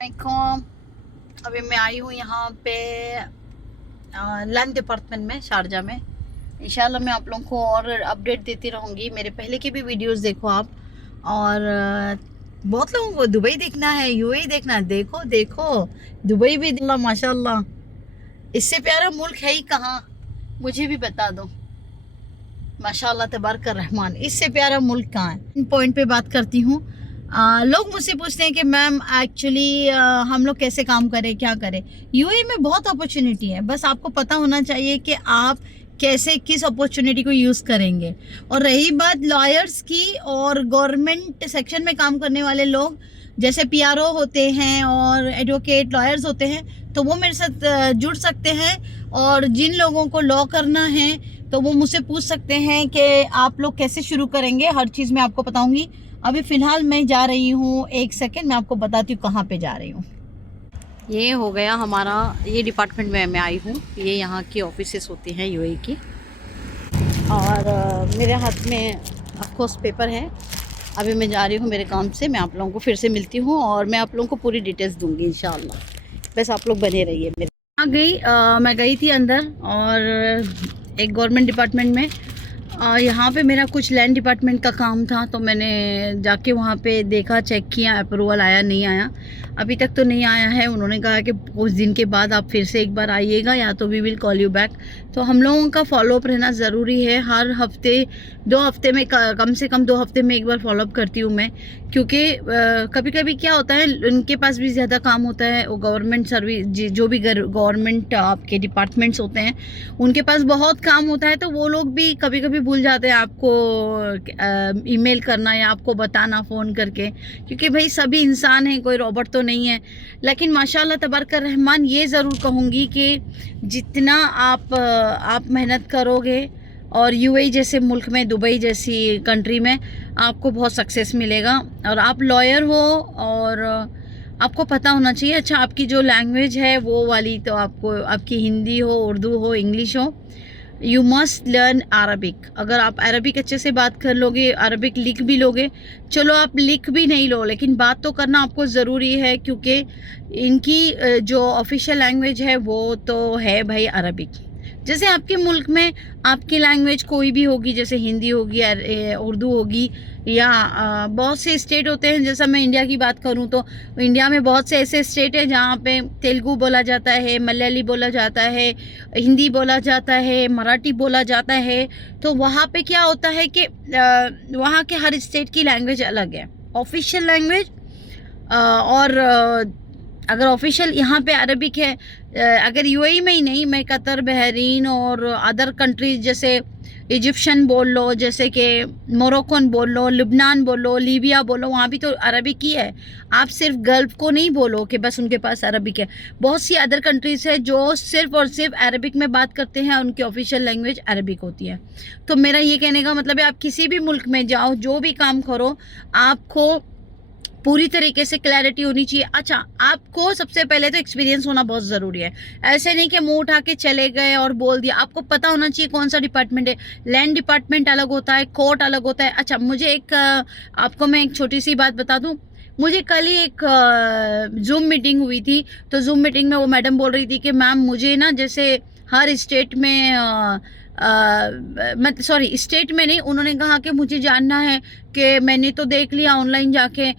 वालेकुम। अभी मैं आई हूँ यहाँ पे लैंड डिपार्टमेंट में, शारजा में। इंशाल्लाह मैं आप लोगों को और अपडेट देती रहूँगी। मेरे पहले के भी वीडियोस देखो आप। और बहुत लोगों को दुबई देखना है, यूएई देखना है। देखो देखो, दुबई भी अल्लाह माशाल्लाह, इससे प्यारा मुल्क है ही कहाँ, मुझे भी बता दो। माशाल्लाह तबारक रहमान, इससे प्यारा मुल्क कहाँ है। इन पॉइंट पे बात करती हूँ। लोग मुझसे पूछते हैं कि मैम एक्चुअली हम लोग कैसे काम करें, क्या करें। यूएई में बहुत अपॉर्चुनिटी है, बस आपको पता होना चाहिए कि आप कैसे किस अपॉर्चुनिटी को यूज़ करेंगे। और रही बात लॉयर्स की और गवर्नमेंट सेक्शन में काम करने वाले लोग, जैसे पीआरओ होते हैं और एडवोकेट लॉयर्स होते हैं, तो वो मेरे साथ जुड़ सकते हैं। और जिन लोगों को लॉ करना है तो वो मुझसे पूछ सकते हैं कि आप लोग कैसे शुरू करेंगे। हर चीज़ मैं आपको बताऊंगी। अभी फ़िलहाल मैं जा रही हूँ, एक सेकेंड मैं आपको बताती हूँ कहाँ पे जा रही हूँ। ये हो गया हमारा, ये डिपार्टमेंट में मैं आई हूँ। ये यहाँ की ऑफिसेस होती हैं यूएई की। और मेरे हाथ में ऑफकोर्स पेपर है। अभी मैं जा रही हूँ मेरे काम से। मैं आप लोगों को फिर से मिलती हूँ और मैं आप लोगों को पूरी डिटेल्स दूँगी इंशाल्लाह। बस आप लोग बने रहिए मेरे। मैं गई थी अंदर और एक गवर्नमेंट डिपार्टमेंट में। यहाँ पे मेरा कुछ लैंड डिपार्टमेंट का काम था, तो मैंने जाके वहाँ पे देखा, चेक किया, अप्रूवल आया नहीं आया। अभी तक तो नहीं आया है। उन्होंने कहा कि कुछ दिन के बाद आप फिर से एक बार आइएगा, या तो we will call you back. तो हम लोगों का फॉलोअप रहना ज़रूरी है। हर हफ्ते 2 हफ्ते में, कम से कम 2 हफ्ते में एक बार फॉलोअप करती हूँ मैं। क्योंकि कभी कभी क्या होता है, उनके पास भी ज़्यादा काम होता है। वो गवर्नमेंट सर्विस, जो भी गवर्नमेंट आपके डिपार्टमेंट्स होते हैं, उनके पास बहुत काम होता है। तो वो लोग भी कभी कभी भूल जाते हैं आपको ईमेल करना या आपको बताना फ़ोन करके, क्योंकि भाई सभी इंसान हैं, कोई रोबोट तो नहीं है। लेकिन माशाल्लाह तबारक रहमान, ये ज़रूर कहूँगी कि जितना आप मेहनत करोगे और यूएई जैसे मुल्क में, दुबई जैसी कंट्री में आपको बहुत सक्सेस मिलेगा। और आप लॉयर हो और आपको पता होना चाहिए, अच्छा आपकी जो लैंग्वेज है वो वाली, तो आपको आपकी हिंदी हो, उर्दू हो, इंग्लिश हो, यू मस्ट लर्न अरबिक। अगर आप अरबिक अच्छे से बात कर लोगे, अरबिक लिख भी लोगे, चलो आप लिख भी नहीं लो, लेकिन बात तो करना आपको ज़रूरी है। क्योंकि इनकी जो ऑफिशियल लैंग्वेज है वो तो है भाई अरबिक। जैसे आपके मुल्क में आपकी लैंग्वेज कोई भी होगी, जैसे हिंदी होगी, उर्दू होगी, या बहुत से स्टेट होते हैं। जैसा मैं इंडिया की बात करूं तो इंडिया में बहुत से ऐसे स्टेट हैं जहां पे तेलुगु बोला जाता है, मलयाली बोला जाता है, हिंदी बोला जाता है, मराठी बोला जाता है। तो वहाँ पे क्या होता है कि वहाँ के हर स्टेट की लैंग्वेज अलग है, ऑफिशियल लैंग्वेज। और अगर ऑफिशियल यहाँ पे अरबिक है, अगर यूएई में ही नहीं, मैं कतर, बहरीन और अदर कंट्रीज जैसे इजिप्शियन बोल लो, जैसे कि मोरक्कन बोल लो, लुबनान बोलो, लीबिया बोलो, वहाँ भी तो अरबिक ही है। आप सिर्फ गल्फ को नहीं बोलो कि बस उनके पास अरबिक है। बहुत सी अदर कंट्रीज है जो सिर्फ और सिर्फ अरबिक में बात करते हैं, उनकी ऑफिशियल लैंग्वेज अरबिक होती है। तो मेरा ये कहने का मतलब है, आप किसी भी मुल्क में जाओ, जो भी काम करो, आपको पूरी तरीके से क्लैरिटी होनी चाहिए। अच्छा, आपको सबसे पहले तो एक्सपीरियंस होना बहुत ज़रूरी है। ऐसे नहीं कि मुंह उठा के चले गए और बोल दिया। आपको पता होना चाहिए कौन सा डिपार्टमेंट है। लैंड डिपार्टमेंट अलग होता है, कोर्ट अलग होता है। अच्छा, मुझे आपको मैं एक छोटी सी बात बता दूं। मुझे कल ही एक जूम मीटिंग हुई थी। तो जूम मीटिंग में वो मैडम बोल रही थी कि मैम मुझे ना, जैसे हर स्टेट में मत सॉरी स्टेट में नहीं, उन्होंने कहा कि मुझे जानना है कि मैंने तो देख लिया ऑनलाइन जाके,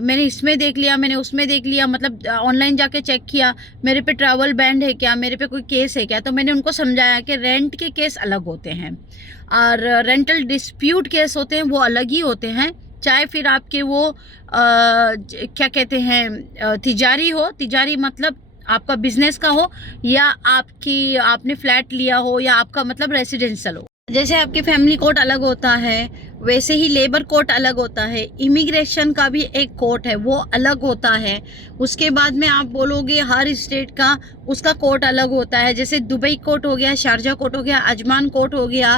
मैंने इसमें देख लिया, मैंने उसमें देख लिया, मतलब ऑनलाइन जाके चेक किया, मेरे पे ट्रैवल बैंड है क्या, मेरे पे कोई केस है क्या। तो मैंने उनको समझाया कि रेंट के केस अलग होते हैं और रेंटल डिस्प्यूट केस होते हैं, वो अलग ही होते हैं। चाहे फिर आपके वो क्या कहते हैं, तिजारी हो, तिजारी मतलब आपका बिजनेस का हो, या आपने फ्लैट लिया हो, या आपका मतलब रेसिडेंशियल हो। जैसे आपकी फैमिली कोर्ट अलग होता है, वैसे ही लेबर कोर्ट अलग होता है। इमिग्रेशन का भी एक कोर्ट है, वो अलग होता है। उसके बाद में आप बोलोगे हर स्टेट का उसका कोर्ट अलग होता है। जैसे दुबई कोर्ट हो गया, शारजा कोर्ट हो गया, अजमान कोर्ट हो गया,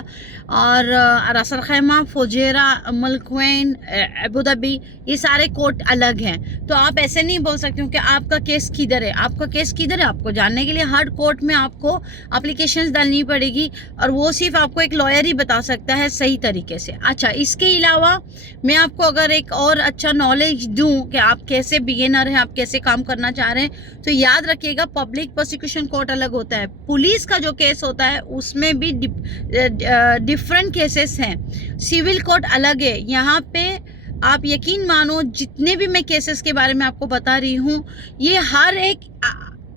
और रास अल खैमा, फुजेरा, मलक्वेन, अबू धाबी, ये सारे कोर्ट अलग हैं। तो आप ऐसे नहीं बोल सकते हो कि आपका केस किधर है। आपका केस किधर है आपको जानने के लिए हर कोर्ट में आपको एप्लीकेशंस डालनी पड़ेगी, और वो सिर्फ आपको एक लॉयर ही बता सकता है सही तरीके से। अच्छा, इसके अलावा मैं आपको अगर एक और अच्छा नॉलेज दूं कि आप कैसे बिगिनर हैं, आप कैसे काम करना चाह रहे हैं, तो याद रखिएगा पब्लिक प्रोसिक्यूशन कोर्ट अलग होता है, पुलिस का जो केस होता है उसमें भी डिफरेंट केसेस हैं, सिविल कोर्ट अलग है। यहाँ पे आप यकीन मानो जितने भी मैं केसेस के बारे में आपको बता रही हूँ, ये हर एक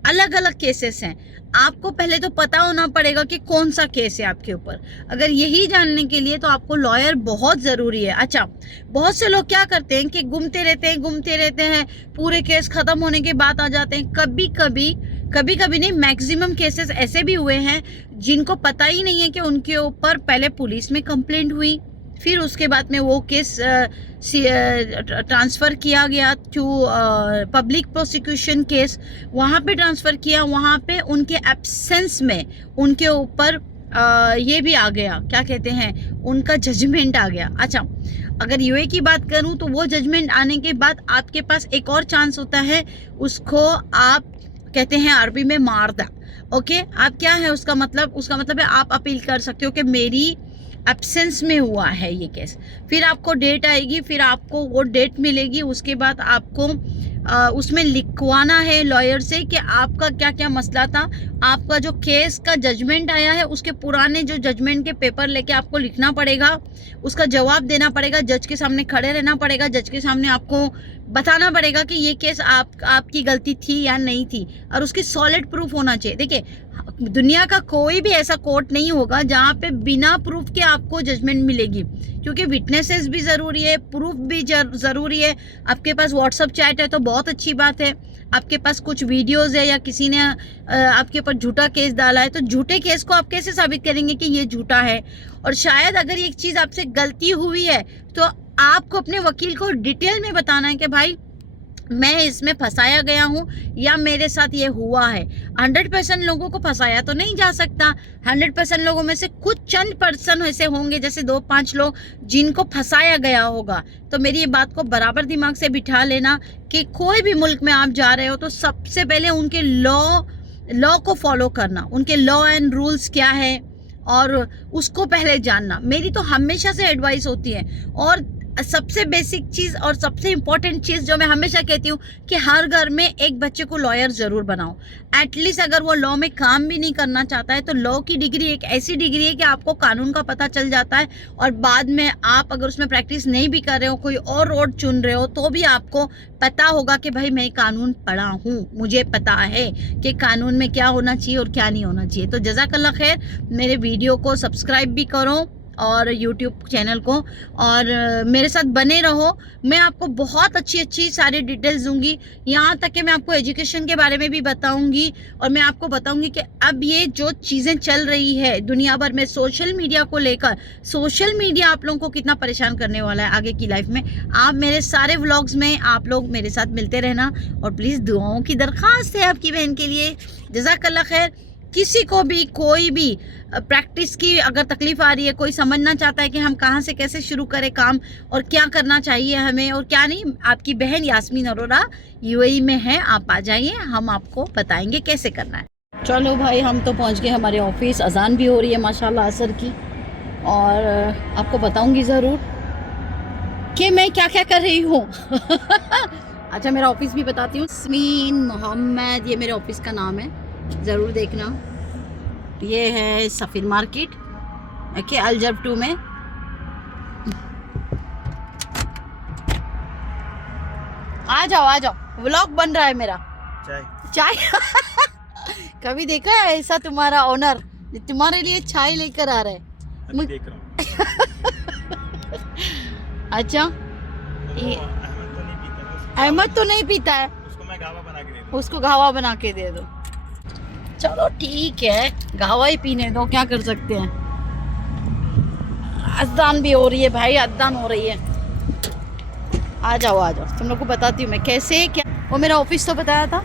अलग अलग केसेस हैं। आपको पहले तो पता होना पड़ेगा कि कौन सा केस है आपके ऊपर। अगर यही जानने के लिए तो आपको लॉयर बहुत ज़रूरी है। अच्छा, बहुत से लोग क्या करते हैं कि घूमते रहते हैं, पूरे केस ख़त्म होने के बाद आ जाते हैं। कभी कभी नहीं, मैक्सिमम केसेस ऐसे भी हुए हैं जिनको पता ही नहीं है कि उनके ऊपर पहले पुलिस में कंप्लेंट हुई, फिर उसके बाद में वो केस ट्रांसफ़र किया गया टू पब्लिक प्रोसिक्यूशन केस, वहाँ पे ट्रांसफ़र किया, वहाँ पे उनके एब्सेंस में उनके ऊपर ये भी आ गया, क्या कहते हैं, उनका जजमेंट आ गया। अच्छा, अगर यूए की बात करूँ तो वो जजमेंट आने के बाद आपके पास एक और चांस होता है, उसको आप कहते हैं अरबी में मारदा। ओके, आप क्या है उसका मतलब है आप अपील कर सकते हो कि मेरी एब्सेंस में हुआ है ये केस। फिर आपको डेट आएगी, फिर आपको वो डेट मिलेगी, उसके बाद आपको उसमें लिखवाना है लॉयर से कि आपका क्या क्या मसला था। आपका जो केस का जजमेंट आया है उसके पुराने जो जजमेंट के पेपर लेके आपको लिखना पड़ेगा, उसका जवाब देना पड़ेगा, जज के सामने खड़े रहना पड़ेगा, जज के सामने आपको बताना पड़ेगा कि ये केस आपकी गलती थी या नहीं थी, और उसकी सॉलिड प्रूफ होना चाहिए। देखिए, दुनिया का कोई भी ऐसा कोर्ट नहीं होगा जहाँ पे बिना प्रूफ के आपको जजमेंट मिलेगी, क्योंकि विटनेसेस भी ज़रूरी है, प्रूफ भी ज़रूरी है। आपके पास व्हाट्सअप चैट है तो बहुत अच्छी बात है, आपके पास कुछ वीडियोस है या किसी ने आपके ऊपर झूठा केस डाला है, तो झूठे केस को आप कैसे साबित करेंगे कि ये झूठा है। और शायद अगर एक चीज़ आपसे गलती हुई है तो आपको अपने वकील को डिटेल में बताना है कि भाई मैं इसमें फंसाया गया हूँ या मेरे साथ ये हुआ है। 100% लोगों को फंसाया तो नहीं जा सकता, 100% लोगों में से कुछ चंद पर्सन ऐसे होंगे, जैसे 2-5 लोग जिनको फंसाया गया होगा। तो मेरी ये बात को बराबर दिमाग से बिठा लेना कि कोई भी मुल्क में आप जा रहे हो तो सबसे पहले उनके लॉ को फॉलो करना, उनके लॉ एंड रूल्स क्या है और उसको पहले जानना, मेरी तो हमेशा से एडवाइस होती है। और सबसे बेसिक चीज़ और सबसे इम्पोर्टेंट चीज़ जो मैं हमेशा कहती हूँ कि हर घर में एक बच्चे को लॉयर ज़रूर बनाओ। एटलीस्ट अगर वो लॉ में काम भी नहीं करना चाहता है तो लॉ की डिग्री एक ऐसी डिग्री है कि आपको कानून का पता चल जाता है, और बाद में आप अगर उसमें प्रैक्टिस नहीं भी कर रहे हो, कोई और रोड चुन रहे हो, तो भी आपको पता होगा कि भाई मैं कानून पढ़ा हूँ, मुझे पता है कि कानून में क्या होना चाहिए और क्या नहीं होना चाहिए। तो जज़ाकल्लाह खैर, मेरे वीडियो को सब्सक्राइब भी करो और यूट्यूब चैनल को, और मेरे साथ बने रहो। मैं आपको बहुत अच्छी सारी डिटेल्स दूंगी, यहाँ तक कि मैं आपको एजुकेशन के बारे में भी बताऊंगी, और मैं आपको बताऊंगी कि अब ये जो चीज़ें चल रही है दुनिया भर में सोशल मीडिया को लेकर, सोशल मीडिया आप लोगों को कितना परेशान करने वाला है आगे की लाइफ में। आप मेरे सारे व्लॉग्स में आप लोग मेरे साथ मिलते रहना, और प्लीज़ दुआओं की दरख्वास्त है आपकी बहन के लिए। जज़ाकल्लाह खैर। किसी को भी कोई भी प्रैक्टिस की अगर तकलीफ आ रही है, कोई समझना चाहता है कि हम कहाँ से कैसे शुरू करें काम और क्या करना चाहिए हमें और क्या नहीं, आपकी बहन यास्मीन अरोरा यूएई में है, आप आ जाइए, हम आपको बताएंगे कैसे करना है। चलो भाई, हम तो पहुँच गए हमारे ऑफिस, अजान भी हो रही है माशाल्लाह असर की, और आपको बताऊँगी ज़रूर कि मैं क्या क्या कर रही हूँ। अच्छा, मेरा ऑफिस भी बताती हूँ, यास्मीन मोहम्मद, ये मेरे ऑफिस का नाम है, ज़रूर देखना। ये है सफ़ीर मार्केट, ओके, अलजर्ब 2 में। आ जाओ, व्लॉग बन रहा है मेरा। चाय कभी देखा है ऐसा तुम्हारा ओनर तुम्हारे लिए चाय लेकर आ रहा है? अभी देख रहा हूँ। अच्छा, अहमद तो नहीं पीता है, उसको मैं गावा बना के दे दूँ। उसको गावा बना के दे दो। चलो ठीक है, गावा ही पीने दो, क्या कर सकते हैं। अज़ान भी हो रही है भाई, अज़ान हो रही है। आ जाओ, तुम लोग को बताती हूँ मैं कैसे क्या। वो मेरा ऑफिस तो बताया था।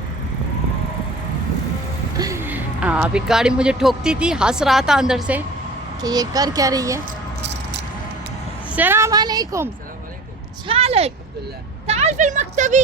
हाँ, अभी गाड़ी मुझे ठोकती थी, हंस रहा था अंदर से कि ये कर क्या रही है। सलाम अलैकुम। शालेक ताल फिल मक्तबी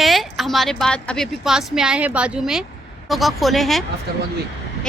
है हमारे बाद अभी अभी पास में आए हैं बाजू में तो का खोले हैं After 1 week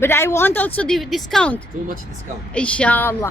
but I want also discount too much discount. इंशाल्लाह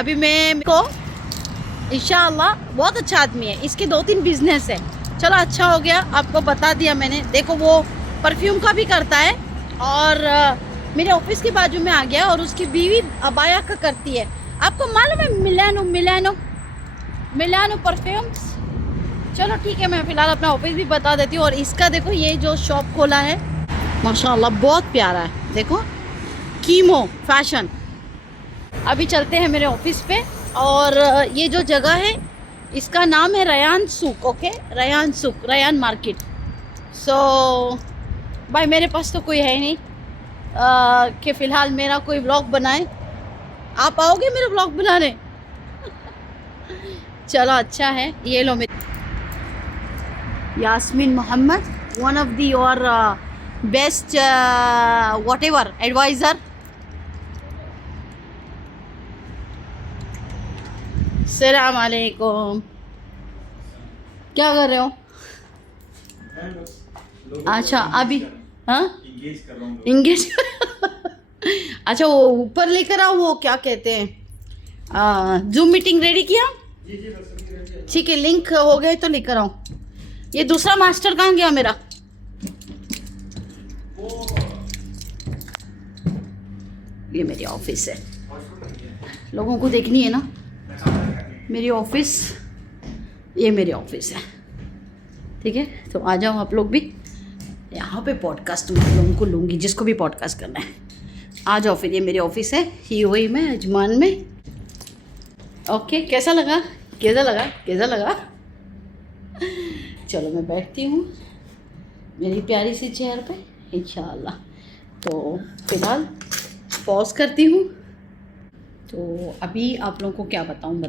अभी मैं को इंशाल्लाह बहुत अच्छा आदमी है इसके 2-3 बिजनेस है चलो अच्छा हो गया आपको बता दिया मैंने देखो वो परफ्यूम का भी करता है और मेरे ऑफिस के बाजू में आ गया और उसकी बीवी अबाया का करती है आपको मालूम है मिलानो परफ्यूम्स चलो ठीक है मैं फ़िलहाल अपना ऑफिस भी बता देती हूँ और इसका देखो ये जो शॉप खोला है माशाल्लाह बहुत प्यारा है देखो कीमो फैशन। अभी चलते हैं मेरे ऑफिस पे और ये जो जगह है इसका नाम है रयान सूक ओके रयान मार्केट। सो भाई मेरे पास तो कोई है नहीं कि फ़िलहाल मेरा कोई व्लॉग बनाए आप आओगे मेरा व्लॉग बनाने चलो अच्छा है ये लो मेरे Yasmin Mohammad one of the your best whatever adviser. अस्सलाम वालेकुम क्या कर रहे हो? अच्छा अभी हाँ इंगेज कर रहा हूँ इंगेज अच्छा वो ऊपर लेकर आओ वो क्या कहते हैं जूम मीटिंग रेडी किया ठीक है लिंक हो गए तो लेकर आओ। ये दूसरा मास्टर कहाँ गया मेरा? ये मेरी ऑफिस है लोगों को देखनी है ना मेरी ऑफिस ये मेरी ऑफिस है ठीक है तो आ जाओ आप लोग भी यहाँ पे पॉडकास्ट मैं लोगों को लूँगी जिसको भी पॉडकास्ट करना है आ जाओ फिर ये मेरी ऑफिस है यूएई में अजमान में। ओके कैसा लगा चलो मैं बैठती हूँ मेरी प्यारी सी चेयर पे इंशाल्लाह। तो फ़िलहाल पॉज करती हूँ। तो अभी आप लोगों को क्या बताऊँ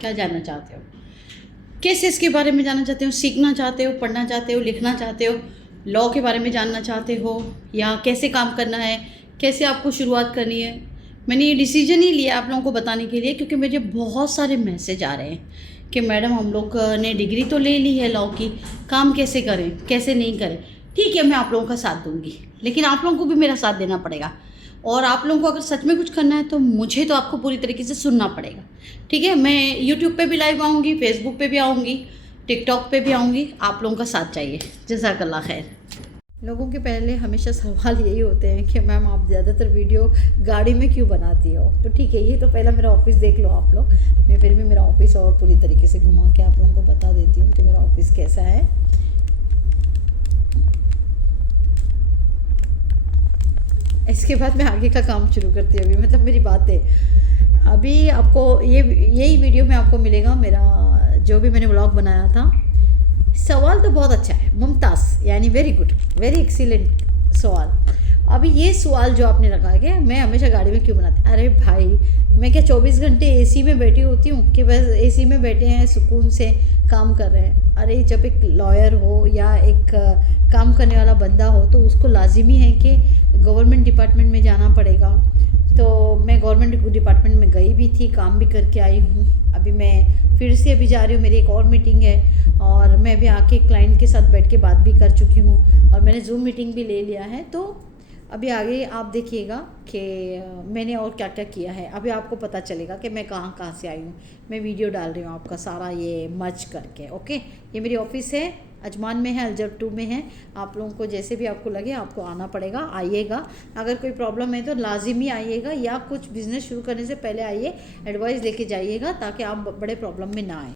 क्या जानना चाहते हो किस इसके बारे में जानना चाहते हो सीखना चाहते हो पढ़ना चाहते हो लिखना चाहते हो लॉ के बारे में जानना चाहते हो या कैसे काम करना है कैसे आपको शुरुआत करनी है। मैंने ये डिसीजन ही लिया आप लोगों को बताने के लिए क्योंकि मुझे बहुत सारे मैसेज आ रहे हैं कि मैडम हम लोग ने डिग्री तो ले ली है लॉ की काम कैसे करें कैसे नहीं करें। ठीक है मैं आप लोगों का साथ दूंगी लेकिन आप लोगों को भी मेरा साथ देना पड़ेगा और आप लोगों को अगर सच में कुछ करना है तो मुझे तो आपको पूरी तरीके से सुनना पड़ेगा ठीक है। मैं यूट्यूब पे भी लाइव आऊँगी फेसबुक पे भी आऊँगी टिकटॉक पे भी आऊँगी आप लोगों का साथ चाहिए जज़ाकल्लाह खैर। लोगों के पहले हमेशा सवाल यही होते हैं कि मैम आप ज़्यादातर वीडियो गाड़ी में क्यों बनाती हो तो ठीक है ये तो पहला मेरा ऑफिस देख लो आप लोग मैं फिर भी मेरा ऑफिस और पूरी तरीके से घुमा के आप लोगों को बता देती हूँ कि मेरा ऑफिस कैसा है। इसके बाद मैं आगे का काम शुरू करती हूँ अभी मतलब मेरी बात है अभी आपको यही वीडियो में आपको मिलेगा मेरा जो भी मैंने व्लॉग बनाया था। सवाल तो बहुत अच्छा है मुमताज़ यानी वेरी गुड वेरी एक्सीलेंट सवाल। अभी ये सवाल जो आपने रखा है मैं हमेशा गाड़ी में क्यों बनाती अरे भाई मैं क्या 24 घंटे एसी में बैठी होती हूँ कि बस एसी में बैठे हैं सुकून से काम कर रहे हैं। अरे जब एक लॉयर हो या एक काम करने वाला बंदा हो तो उसको लाजिमी है कि गवर्नमेंट डिपार्टमेंट में जाना पड़ेगा। तो मैं गवर्नमेंट डिपार्टमेंट में गई भी थी काम भी करके आई हूँ अभी मैं फिर से अभी जा रही हूँ मेरी एक और मीटिंग है और मैं अभी आके क्लाइंट के साथ बैठ के बात भी कर चुकी हूँ और मैंने जूम मीटिंग भी ले लिया है। तो अभी आगे आप देखिएगा कि मैंने और क्या क्या किया है अभी आपको पता चलेगा कि मैं कहाँ कहाँ से आई हूँ। मैं वीडियो डाल रही हूँ आपका सारा ये मर्ज करके ओके। ये मेरी ऑफिस है अजमान में है अल्जर 2 में है। आप लोगों को जैसे भी आपको लगे आपको आना पड़ेगा आइएगा। अगर कोई प्रॉब्लम है तो लाजिमी आइएगा या कुछ बिज़नेस शुरू करने से पहले आइए एडवाइस लेके जाइएगा ताकि आप बड़े प्रॉब्लम में ना आए।